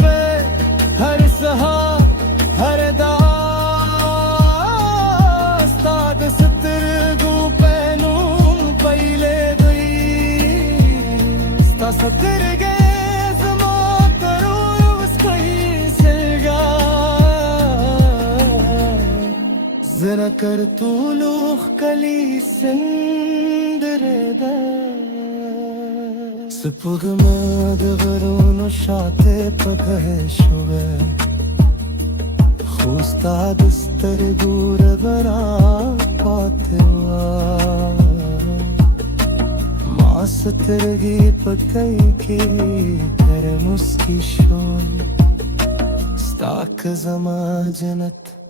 पे हर सहार हर दास्ताद सतरगु पैनूम पहले गई स्ता सतरगे जमा करो उसकी सिलगा जरा कर तू लूख कली सिंदरेदा Sıpıgıma dığırın uşate pagheşuve Xusta dıstar gura gara patewa Maasatargi pakai ki ter muski shon Stak zama janat